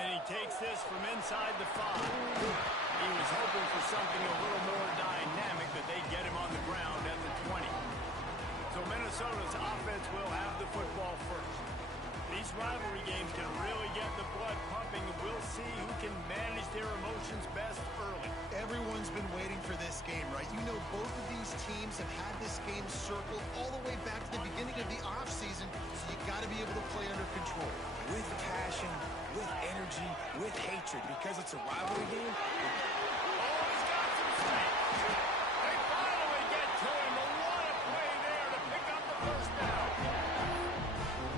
And he takes this from inside the 5. He was hoping for something a little more dynamic, that they get him on the ground at the 20. So Minnesota's offense will have the football first. These rivalry games can really get the blood pumping, and we'll see who can manage their emotions best early. Everyone's been waiting for this game, right? You know, both of these teams have had this game circled all the way back to the beginning of the offseason, so you got to be able to play under control. With passion, with energy, with hatred, because it's a rivalry game. Oh, he's got some strength. They finally get to him. A lot of play there to pick up the first down.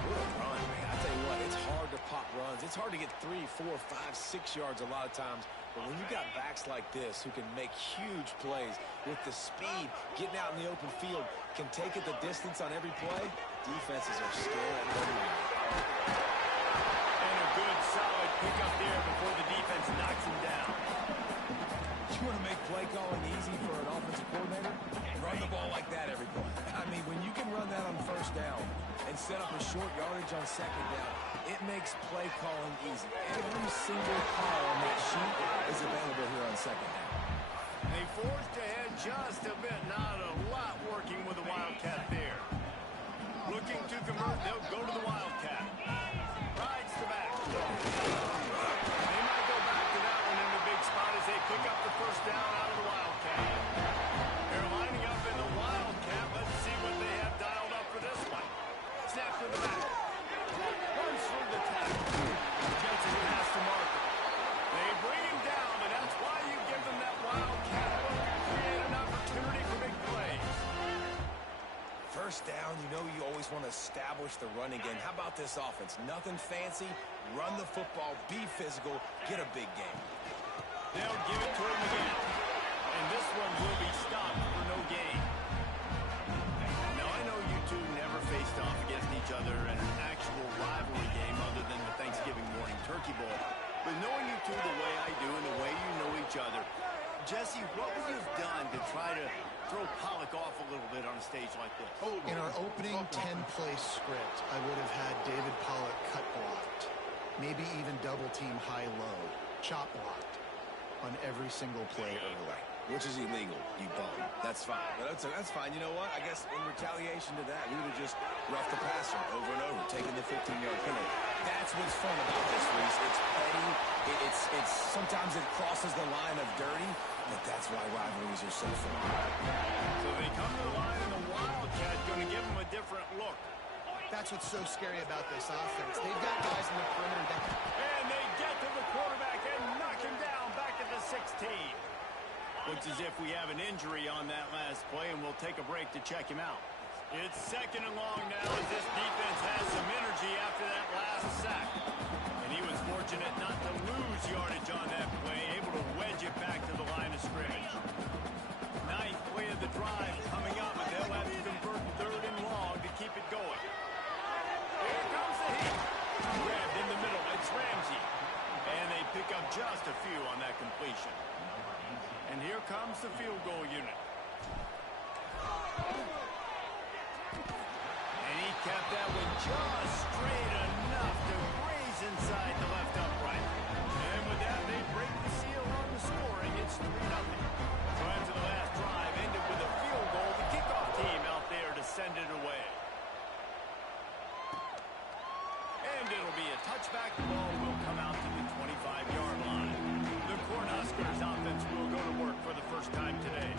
What a run, man. I tell you what, it's hard to pop runs. It's hard to get 3, 4, 5, 6 yards a lot of times. But when you got backs like this who can make huge plays with the speed, getting out in the open field, can take it the distance on every play, defenses are scared and ready. And a good, solid pickup there before the defense knocks him down. You want to make play calling easy for an offensive coordinator? Run the ball like that every play. I mean, when you can run that on first down and set up a short yardage on second down, it makes play calling easy. Every single call on that sheet is available here on second down. They forged ahead just a bit. Not a lot working with the Wildcat there. Looking to convert, they'll go to the Wildcat. Rides the back. They might go back to that one in the big spot as they pick up the first down out of the Wildcat. They're lining up in the Wildcat. Let's see what they have dialed up for this one. Snap to the back. Runs through the tackle. Gets it past the marker. They bring him down, and that's why you give them that Wildcat look to create an opportunity for big plays. First down, you know you always want to establish the running game. How about this offense? Nothing fancy. Run the football, be physical, get a big game. They'll give it to him again. And this one will be stopped for no gain. Now, I know you two never faced off against each other in an actual rivalry game other than the Thanksgiving morning turkey bowl. But knowing you two the way I do and the way you know each other, Jesse, what would you have done to try to throw Pollock off a little bit on a stage like this? In our opening 10-play script, I would have had David Pollock cut blocked. Maybe even double team high-low, chop blocked on every single play early. Which is illegal, you bum. That's fine. But that's fine. You know what? I guess in retaliation to that, we would have just roughed the passer over and over, taking the 15-yard penalty. That's what's fun about this, Reese. It's petty. It's sometimes it crosses the line of dirty, but that's why rivalries are so fun. So they come to the line, and the Wildcat going to give them a different look. That's what's so scary about this offense. They've got guys in the perimeter that... And they get to the quarterback and knock him down back at the 16. Looks as if we have an injury on that last play, and we'll take a break to check him out. It's second and long now as this defense has some energy after that last sack. And he was fortunate not to lose yardage on that play, able to wedge it back to the line of scrimmage. Ninth play of the drive coming up, and they'll have to convert third and long to keep it going. Here comes the heat. Grabbed in the middle. It's Ramsey. And they pick up just a few on that completion. And here comes the field goal unit. And he kept that one just straight enough to graze inside the left upright. And with that, they break the seal on the scoring. It's 3-0. So after the last drive ended with a field goal, the kickoff team out there to send it away. And it'll be a touchback. The ball will come out to the 25-yard line. The Cornhuskers offense will go to work for the first time today.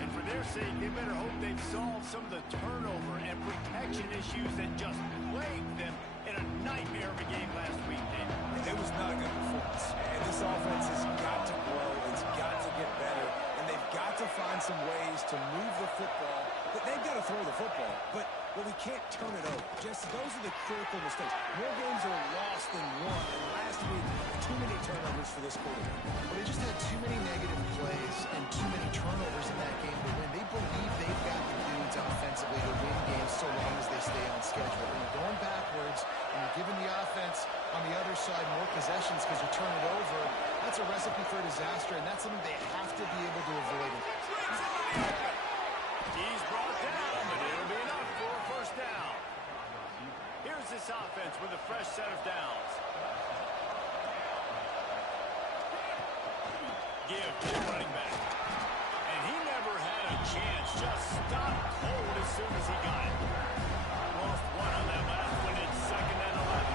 And for their sake, they better hope they've solved some of the turnover and protection issues that just plagued them in a nightmare of a game last week, Dave. It was not a good performance. And this offense has got to grow. It's got to get better. And they've got to find some ways to move the football. But they've got to throw the football. But we can't turn it over. Just those are the critical mistakes. More games are lost than won. And last week, too many turnovers for this quarterback. Well, they just had too many negative plays and too many turnovers in that game to win. They believe they've got the dudes offensively to win games so long as they stay on schedule. When you're going backwards and you're giving the offense on the other side more possessions because you turn it over, that's a recipe for disaster, and that's something they have to be able to avoid. He's brought down, but it'll be enough for a first down. Here's this offense with a fresh set of downs. give to the running back. And he never had a chance. Just stopped cold as soon as he got it. Lost one on that last one. It's 2nd and 11.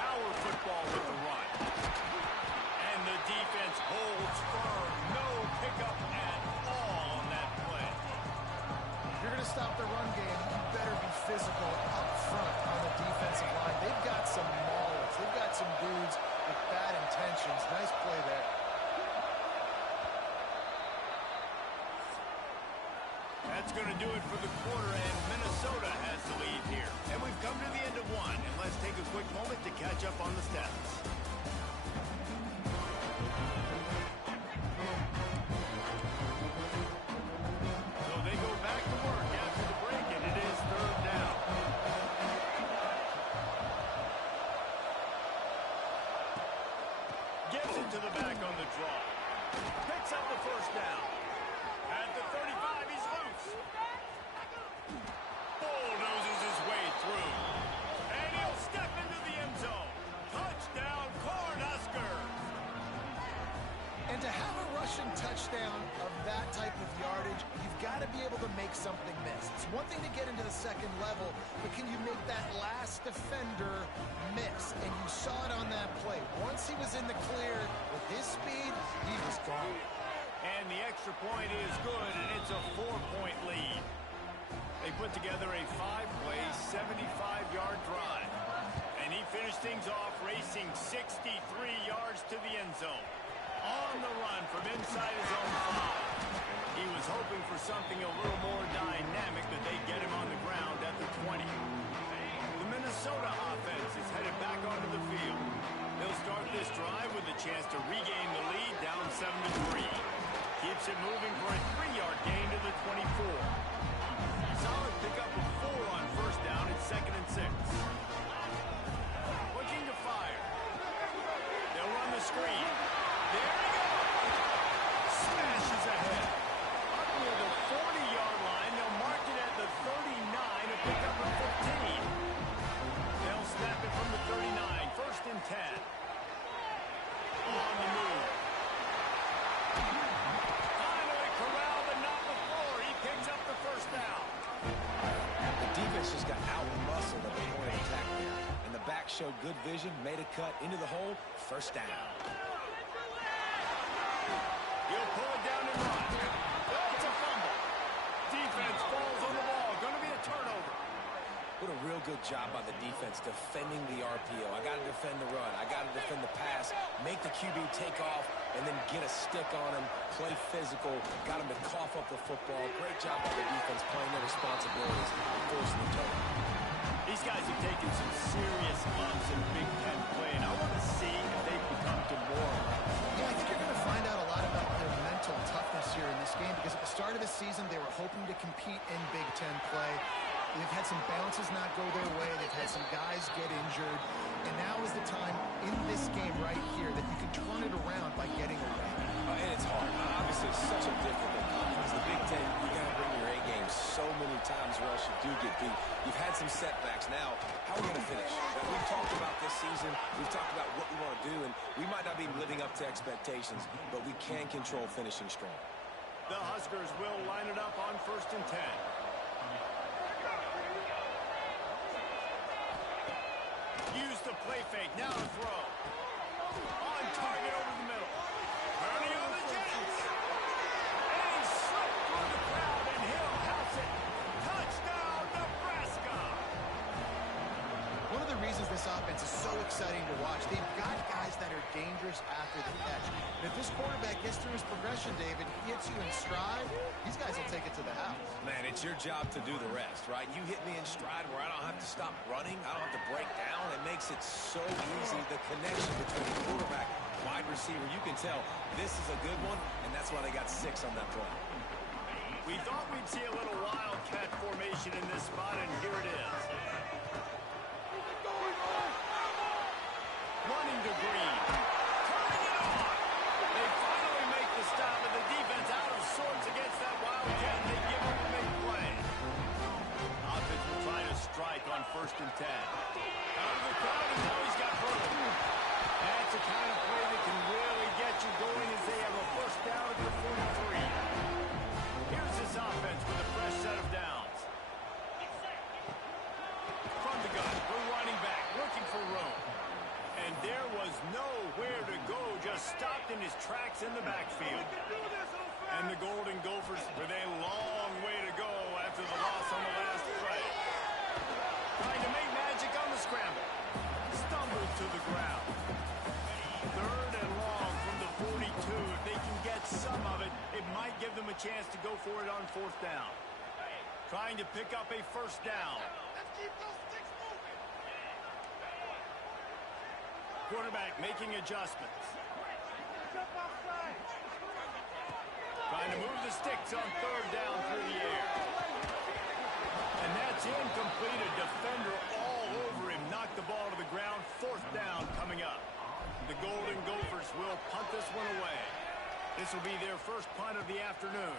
Power football with the run. And the defense holds firm. No pickup at all on that play. If you're going to stop the run game, you better be physical up front on the defensive line. They've got some maulers. They've got some dudes with bad intentions. Nice play there. That's going to do it for the quarter, and Minnesota has the lead here. And we've come to the end of one, and let's take a quick moment to catch up on the stats. So they go back to work after the break, and it is 3rd down. Gets into the back on the draw. Picks up the 1st down. At the 35, he's loose. Bulldozes his way through. And he'll step into the end zone. Touchdown, Cornhuskers. And to have a rushing touchdown of that type of yardage, you've got to be able to make something miss. It's one thing to get into the 2nd level, but can you make that last defender miss? And you saw it on that play. Once he was in the clear with his speed, he was gone. And the extra point is good, and it's a 4-point lead. They put together a 5-play, 75-yard drive. And he finished things off racing 63 yards to the end zone. On the run from inside his own 5. He was hoping for something a little more dynamic, but they get him on the ground at the 20. The Minnesota offense is headed back onto the field. They'll start this drive with a chance to regain the lead down 7-3. Keeps it moving for a 3-yard gain to the 24. Solid pickup of 4 on 1st down. It's 2nd and 6. Looking to fire. They'll run the screen. There he goes. Smashes ahead. Up near the 40-yard line. They'll mark it at the 39. A pickup of 15. They'll snap it from the 39. 1st and 10. On the move. Finally corralled, but not before. He picks up the 1st down. The defense just got out-muscled at the point of attack there. And the back showed good vision, made a cut into the hole. 1st down. He'll pull it down and run. It's a fumble. Defense falls on the ball. Going to be a turnover. What a real good job by the defense defending the RPO. I got to defend the run. I got to defend the pass. Make the QB take off and then get a stick on him. Play physical. Got him to cough up the football. Great job by the defense playing their responsibilities and forcing the turnover. These guys have taken some serious lumps in Big Ten play, and I want to see if they've become demoralized. Yeah, I think you're going to find out a lot about their mental toughness here in this game, because at the start of the season, they were hoping to compete in Big Ten play. They've had some bounces not go their way. They've had some guys get injured. And now is the time in this game right here that you can turn it around by getting a win. And it's hard. Obviously, it's such a difficult conference. The Big Ten, you got to bring your A game so many times or else you do get beat. You've had some setbacks. Now, how are we going to finish? We've talked about this season. We've talked about what we want to do, and we might not be living up to expectations, but we can control finishing strong. The Huskers will line it up on 1st and 10. Use the play fake. Now to throw. On target over the middle. Turning on the Jets. And he slipped through the crowd, and he'll house it. Touchdown, Nebraska. One of the reasons this offense is so exciting to watch, they've got guys that are dangerous after the catch. And if this quarterback gets through his progression, David, he hits you in stride, these guys will take it to the house. Man, it's your job to do the rest, right? You hit me in stride where I don't have to stop running. I don't have to break down. It makes it so easy. The connection between quarterback and wide receiver, you can tell this is a good one, and that's why they got 6 on that play. We thought we'd see a little wildcat formation in this spot, and here it is. Running to Green. Turning it on. They finally make the stop, and the defense out of sorts against that wildcat, and they give him a big play. Offense will try to strike on 1st and 10. Out of the crowd, and now he's got room. And the kind of play that can really get you going as they have a first down at the 43. Here's this offense with a fresh set of downs. From the gun, we're running back, looking for room. And there was nowhere to go, just stopped in his tracks in the backfield. And the Golden Gophers with a long way to go after the loss on the last play. Trying to make magic on the scramble. Stumbled to the ground. Third and long from the 42. If they can get some of it, it might give them a chance to go for it on fourth down. Trying to pick up a first down. Let's keep those sticks moving. Quarterback making adjustments. Jump outside. Trying to move the sticks on third down through the air. And that's incomplete. A defender all over him. Knocked the ball to the ground. Fourth down coming up. The Golden Gophers will punt this one away. This will be their first punt of the afternoon.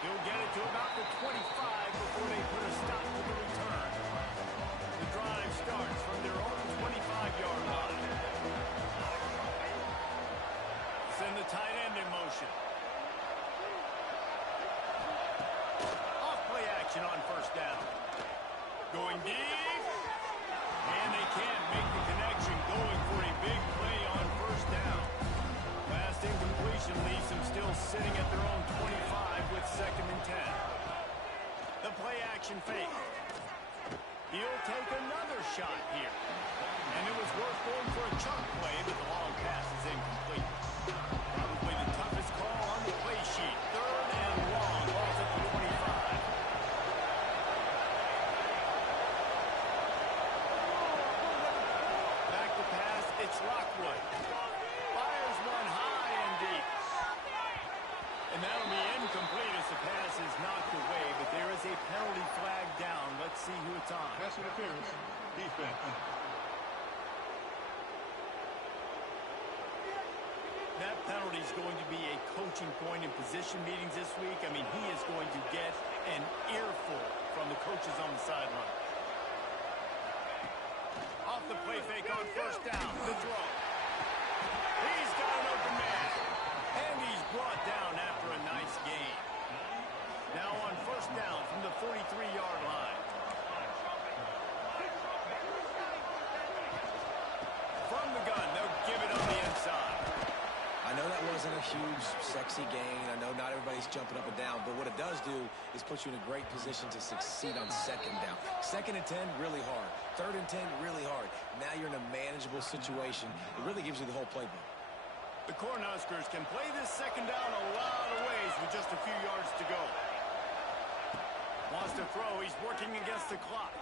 He'll get it to about the 25 before they put a stop to the return. The drive starts from their own 25-yard line. Send the tight end in motion. Off play action on first down. Going deep. And they can't make the connection, going for a big play on first down. Last incompletion leaves them still sitting at their own 25 with second and 10. The play action fake. He'll take another shot here. And it was worth going for a chunk play, but the long pass is incomplete. Probably the toughest call on the play sheet. Third and long, balls at the 25. Back to pass, it's Lockwood. Fires one high and deep. And that'll be incomplete as the pass is knocked away, but there is a penalty flag down. Let's see who it's on. Pass interference. Defense. That penalty is going to be a coaching point in position meetings this week. I mean, he is going to get an earful from the coaches on the sideline. Off the play fake on first down. The throw. He's got an open man. And he's brought down after a nice gain. Now on first down from the 43-yard line. From the gun, they'll give it on the inside. I know that wasn't a huge, sexy gain. I know not everybody's jumping up and down, but what it does do is put you in a great position to succeed on second down. Second and 10, really hard. Third and 10, really hard. Now you're in a manageable situation. It really gives you the whole playbook. The Cornhuskers can play this second down a lot of ways with just a few yards to go. Wants to throw. He's working against the clock.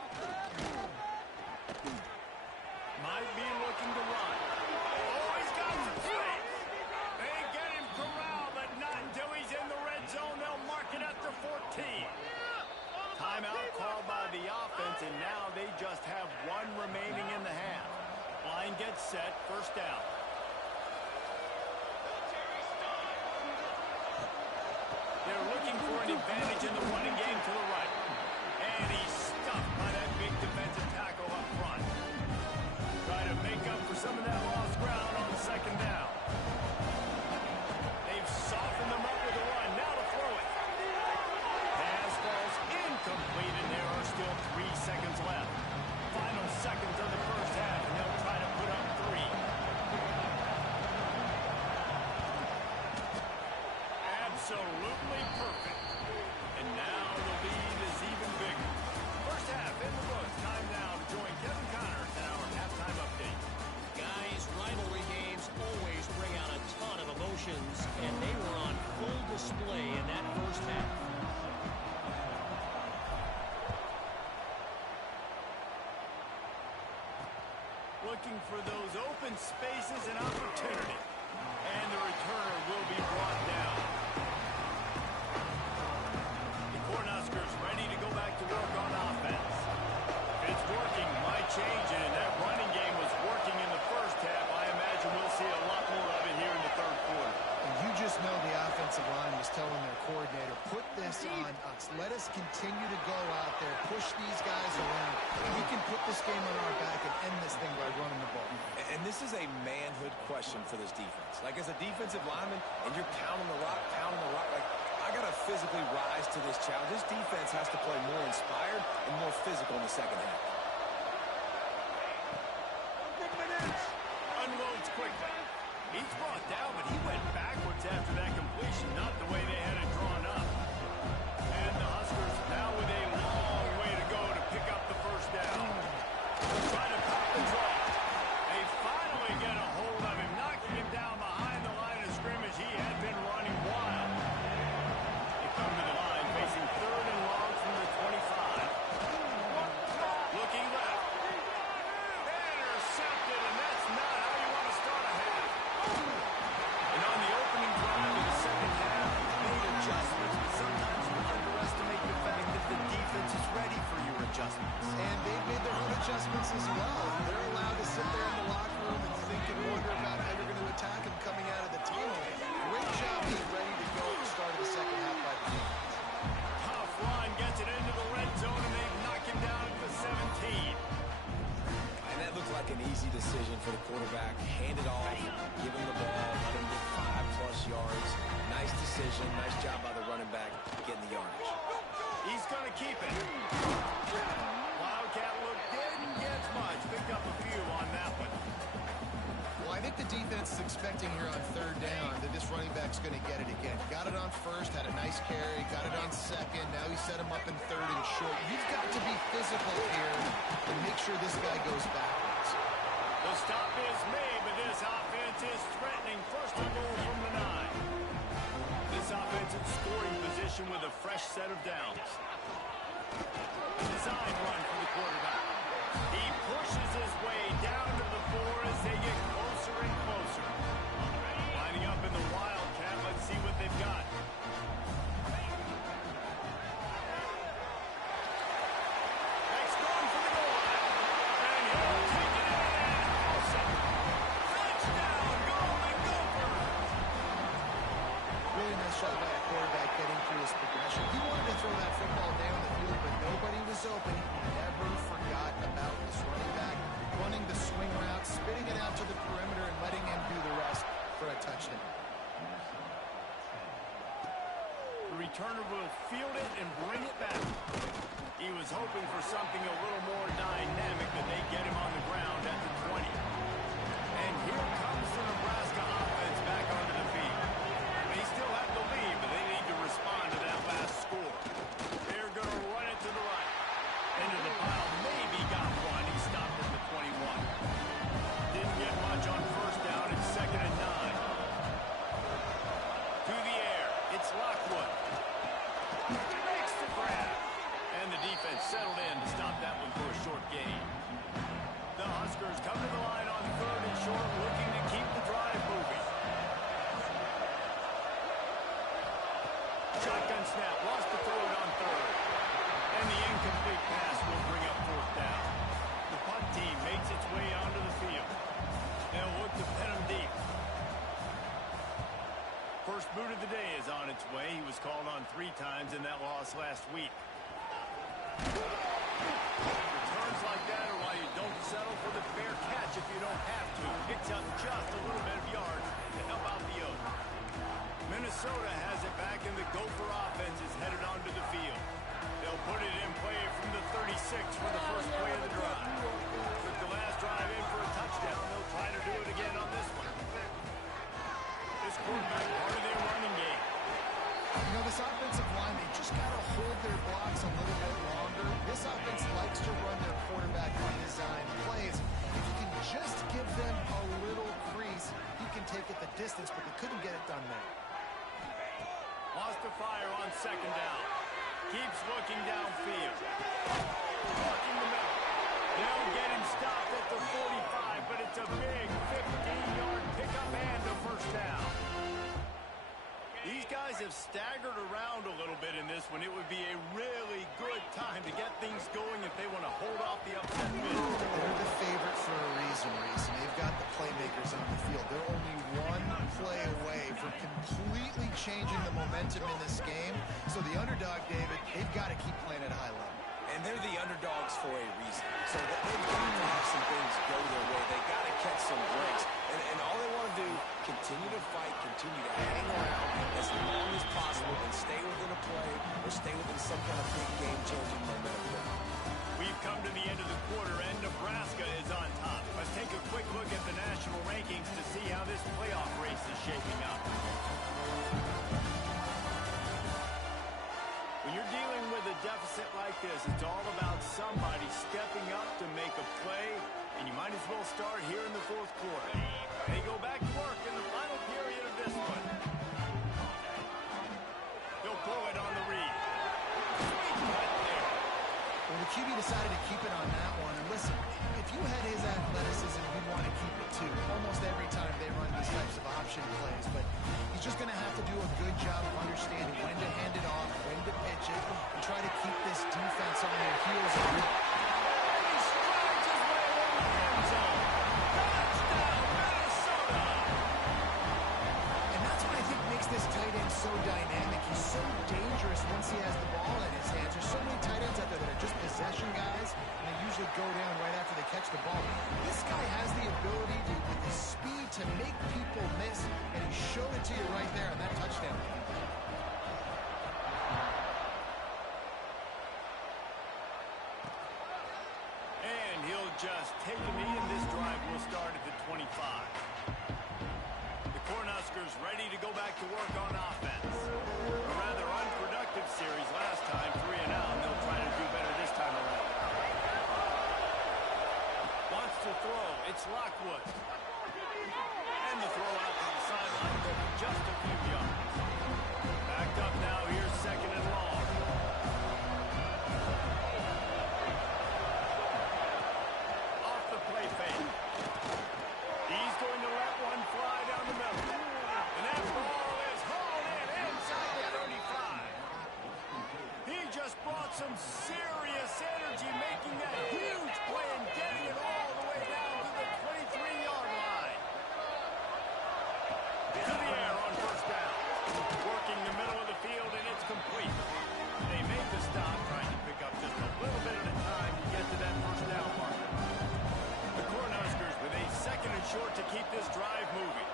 Might be looking to run. Oh, he's got some space. They get him corralled, but not until he's in the red zone. They'll mark it at the 14. Timeout called by the offense, and now they just have one remaining in the half. Line gets set. First down. They're looking for an advantage in the running game to the right. And he's stuffed by that big defensive tackle up front. Try to make up for some of that lost ground on second down. They've softened them up with a run. Now to throw it. Pass falls incomplete, and there are still 3 seconds left. Final seconds of the first half, and they'll try to put up 3. Absolutely perfect. And now the lead is even bigger. First half in the books. Time now to join Kevin Connors in our halftime update. Guys, rivalry games always bring out a ton of emotions, and they were on full display in that first half. Looking for those open spaces and opportunity. And the returner will be brought down. The Cornhuskers ready to go back to work on offense. It's working, might change it, and that running game was working in the first half. I imagine we'll see a lot more of it here in the third quarter. And you just know the offensive line was telling their coordinator, put this on us. Let us continue to go out there, push these guys around. We can put this game on our back and end this thing by running the ball. And this is a manhood question for this defense. Like, as a defensive lineman, and you're pounding the rock, like, I got to physically rise to this challenge. This defense has to play more inspired and more physical in the second half. Unloads quickly. He's brought down, but he went backwards after that completion, not the way they had it drawn up. And the Huskers now with a long way to go to pick up the first down. Trying to pop the draw. They finally get a hold of him, knocking him down behind the line of scrimmage. He had been running wild. They come to the line, facing third and long from the 25. Looking left. Intercepted, and that's not how you want to start a half. And on the opening drive of the second half, made adjustments, but sometimes you underestimate the fact that the defense is ready for your adjustments. And they've made their own adjustments as well. They're allowed to sit there in the locker room and think and wonder about how you're going to attack them coming out of the tunnel. Great job being ready to go at the start of the second half by the defense. Tough run, gets it into the red zone, and they knock him down at the 17. And that looked like an easy decision for the quarterback. Hand it off, give him the ball, let him get 5+ yards. Nice decision, nice job by the running back getting the yardage. He's going to keep it. Wildcat look didn't get much. Picked up a few on that one. Well, I think the defense is expecting here on third down that this running back's going to get it again. Got it on first, had a nice carry, got it on second. Now he set him up in third and short. You've got to be physical here and make sure this guy goes backwards. The stop is made, but this offense is threatening. First and goal from the 9. This offense in scoring position with a fresh set of downs. Design run for the quarterback. He pushes his way down to the 4 as they get closer and closer. Lining up in the Wildcat. Let's see what they've got. Next going for the goal line. And he'll take it in and house it. Touchdown, Golden Gopher. Really nice shot by a quarterback getting through his progression. He wanted to throw that football down the field, but nobody was open. He never forgot about this running back running the swing route, spitting it out to the perimeter, and letting him do the rest for a touchdown. The returner will field it and bring it back. He was hoping for something a little more dynamic, but they get him on the ground at the 20. And here comes the Nebraska offense back onto the field. They still have the lead, but they need to respond to that last score. They're going to run it to the right. Into the pile, maybe got one. He stopped at the 21. Didn't get much on first down. It's second and 9. To the air. It's Lockwood. Makes the grab. And the defense settled in to stop that one for a short gain. The Huskers come to the line on third and short, looking to keep the drive moving. Shotgun snap, lost the throw it on third. And the incomplete pass will bring up fourth down. The punt team makes its way onto the field. They'll look to pin them deep. First boot of the day is on its way. He was called on 3 times in that loss last week. Returns like that are why you don't settle for the fair catch if you don't have to. Picks up just a little bit of yards to help out the Oak. Minnesota has it back, and the Gopher offense is headed onto the field. They'll put it in play from the 36 for the first play of the drive. Took the last drive in for a touchdown. They'll try to do it again on this one. This quarterback part of their running game. You know, this offensive line, they just got to hold their blocks a little bit longer. This offense likes to run their quarterback on design plays. If you can just give them a little crease, he can take it the distance, but they couldn't get it done there. Lost the fire on second down. Keeps looking downfield. Walking the middle. They'll get him stopped at the 45, but it's a big 15-yard pickup and a first down. These guys have staggered around a little bit in this one. It would be a really good time to get things going if they want to hold off the upset bid. They're the favorite for a reason, Reese, and they've got the playmakers on the field. They're only one play away from completely changing the momentum in this game. So the underdog, David, they've got to keep playing at a high level. And they're the underdogs for a reason. So they've got to have some things go their way. They've got to catch some breaks. And all they want to do, continue to fight, continue to hang around as long as possible and stay within a play or stay within some kind of big game-changing momentum. We've come to the end of the quarter, and Nebraska is on top. Let's take a quick look at the national rankings to see how this playoff race is shaping up. When you're dealing with a deficit like this, it's all about somebody stepping up to make a play, and you might as well start here in the fourth quarter. They go back to work in the final period of this one. They'll pull it on the read. Sweet cut there. Well, the QB decided to keep it on that one. And listen, if you had his athleticism, you'd want to keep it too. Almost every time they run these types of option plays. But he's just going to have to do a good job of understanding when to hand it off, when to pitch it, and try to keep this defense on their heels. He strides his way over the end zone. Touchdown, Minnesota! And that's what I think makes this tight end so dynamic. He's so dangerous once he has the ball in his hands. There's so many tight ends out there that are just possession guys, and they usually go down right after they catch the ball. This guy has the ability to, with his speed, to make people miss, and he showed it to you right there on that touchdown. And he'll just take a knee, and this drive will start at the 25. The Cornhuskers ready to go back to work on offense. A rather unproductive series last time, 3 and out, and they'll try to do better this time around. Wants to throw, it's Lockwood. And the throw out to the sideline for just a few yards. Backed up now, here's second and long. Off the play fake. He's going to let one fly down the middle. And that ball is hauled in inside the 35. He just brought some serious energy, making that huge play and getting it all the way down to the 23-yard line. To the air on first down. Working the middle of the field, and it's complete. They made the stop, trying to pick up just a little bit at a time to get to that first down marker. The Cornhuskers with a second and short to keep this drive moving.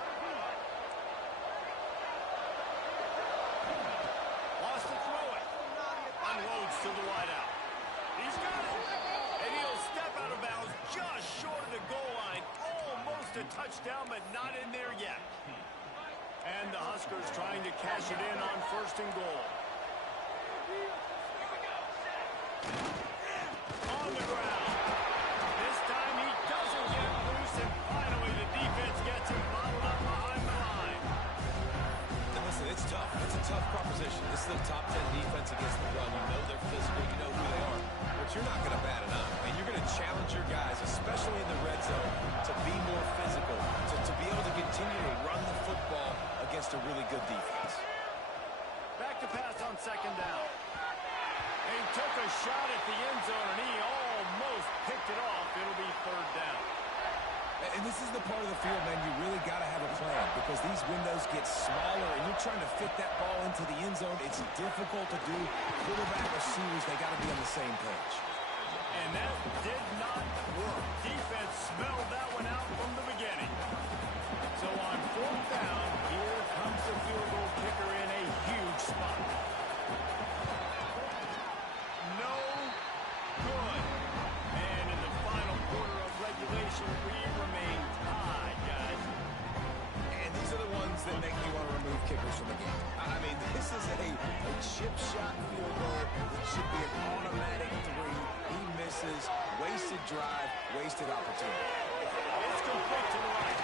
Wants to throw it. Unloads to the wideout. He's got it. And he'll step out of bounds just short of the goal line. Almost a touchdown, but not in there yet. And the Huskers trying to cash it in on first and goal. On the ground. This time he doesn't get loose, and finally the defense gets him bottled up behind the line. And listen, it's tough. It's a tough proposition. This is the top 10 defense against the run. You know they're physical. You know who they are. But you're not going to bat an eye. And you're going to challenge your guys, especially in the red zone, to be more physical, to be able to continue to run the football against a really good defense. Back to pass on second down. He took a shot at the end zone, and he almost picked it off. It'll be third down. And this is the part of the field, man, you really got to have a plan because these windows get smaller and you're trying to fit that ball into the end zone. It's difficult to do. Quarterback, receivers, they got to be on the same page. And that did not work. Defense smelled that one out from the beginning. So on fourth down, here comes the field goal kicker in a huge spot. No good. And in the final quarter of regulation, we remain tied, guys. And these are the ones that make you want to remove kickers from the game. I mean, this is a chip shot field goal. It should be an automatic 3. He misses. Wasted drive, wasted opportunity. It's complete to the right.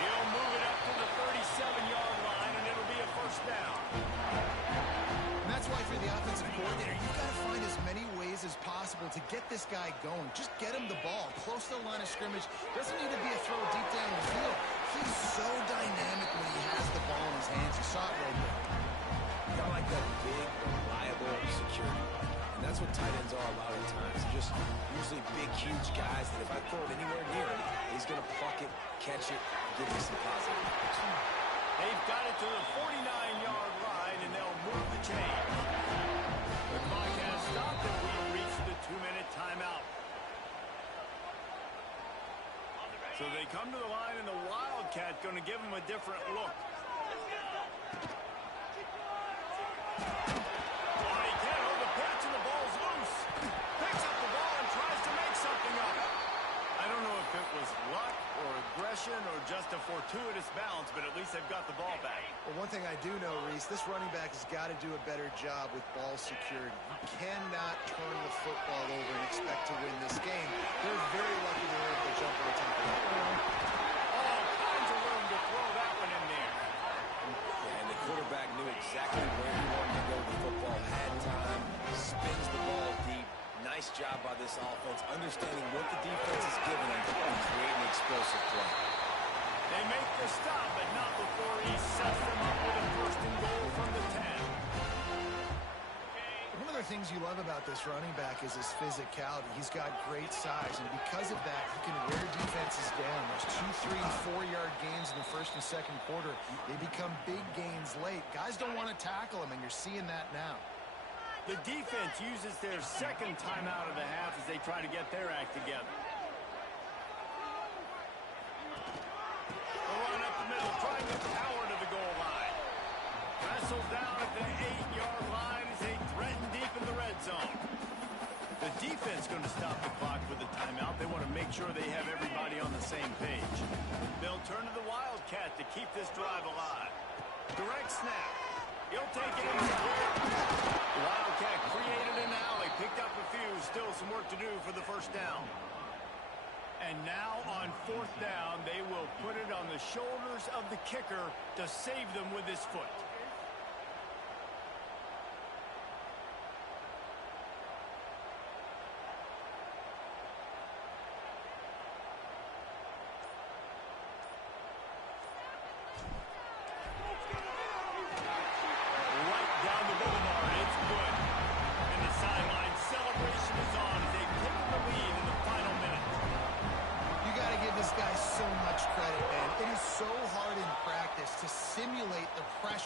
He'll move it up to the 37-yard line, and it'll be a first down. And that's why for the offensive coordinator, you've got to find as many ways as possible to get this guy going. Just get him the ball close to the line of scrimmage. Doesn't need to be a throw deep down the field. He's so dynamic when he has the ball in his hands. You saw it right there. You got like that big, reliable security. And that's what tight ends are a lot of the times. They're just usually big, huge guys that if I throw it anywhere near him, he's going to pluck it, catch it, and give me some positive action. They've got it to the 49-yard line, and they'll move the chain. The clock has stopped, and we've reached the So they come to the line, and the Wildcat going to give them a different look. Oh, he can't hold the pitch, and the ball's loose. Picks up the ball and tries to make something of it. I don't know if it was luck or aggression or just a fortuitous bounce, but at least they've got the ball back. Well, one thing I do know, Reese, this running back has got to do a better job with ball security. You cannot turn the football over and expect to win this game. They're very lucky to have the jump on the top of that. All kinds of room to throw that one in there. Yeah, and the quarterback knew exactly where he wanted to go with the football, had time, spins the ball deep. Nice job by this offense, understanding what the defense is giving them and creating explosive play. They make the stop, but not before he sets them up with a first and goal from the 10. One of the things you love about this running back is his physicality. He's got great size, and because of that, he can wear defenses down. There's 2, 3, 4-yard gains in the first and second quarter. They become big gains late. Guys don't want to tackle him, and you're seeing that now. The defense uses their second timeout of the half as they try to get their act together. The run up the middle, trying to power to the goal line. Wrestled down at the 8-yard line as they threaten deep in the red zone. The defense going to stop the clock with the timeout. They want to make sure they have everybody on the same page. They'll turn to the Wildcat to keep this drive alive. Direct snap. He'll take it inside. The Wildcat created an alley, picked up a few, still some work to do for the first down. And now on fourth down, they will put it on the shoulders of the kicker to save them with his foot.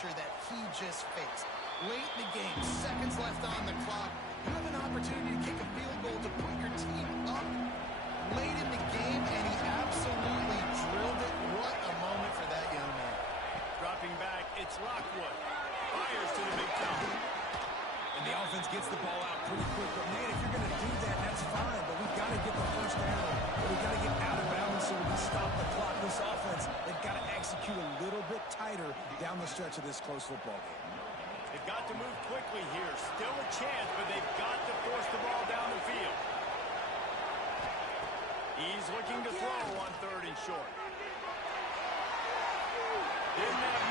That he just faced. Late in the game, seconds left on the clock, you have an opportunity to kick a field goal to put your team up late in the game, and he absolutely drilled it. What a moment for that young man. Dropping back, it's Lockwood. Fires to the big toe. And the offense gets the ball out pretty quick. But, man, if you're going to do that, that's fine. But we've got to get the first down. We've got to get out of bounds so we can stop the clock. This offense, they've got to execute a little bit tighter down the stretch of this close football game. They've got to move quickly here. Still a chance, but they've got to force the ball down the field. He's looking to throw on third and short. Didn't have